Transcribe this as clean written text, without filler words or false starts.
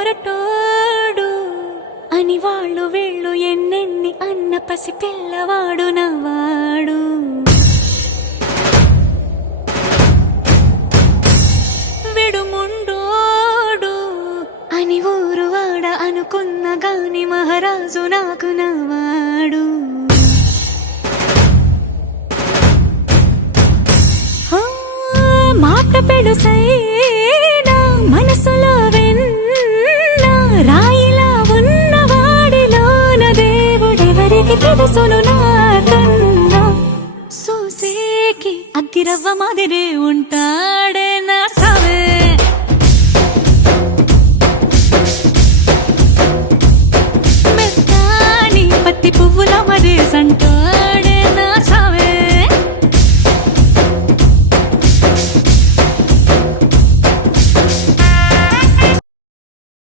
మొరటోడు అని వాళ్ళు వీళ్ళు ఎన్నెన్ని అన్న పసి పిల్లవాడు నవ్వాడు. విడుముండోడు అని ఊరు వాడ అనుకున్న గాని మహారాజు నాకు నవ్వాడు. మాట పెడుసైనా మనసులో వెన్న రాయిలా ఉన్నవాడిలోన దేవుడెవరికి తెలుసును నాకన్నా. సూసేకి అగ్గిరవ్వ మాదిరే ఉంటా.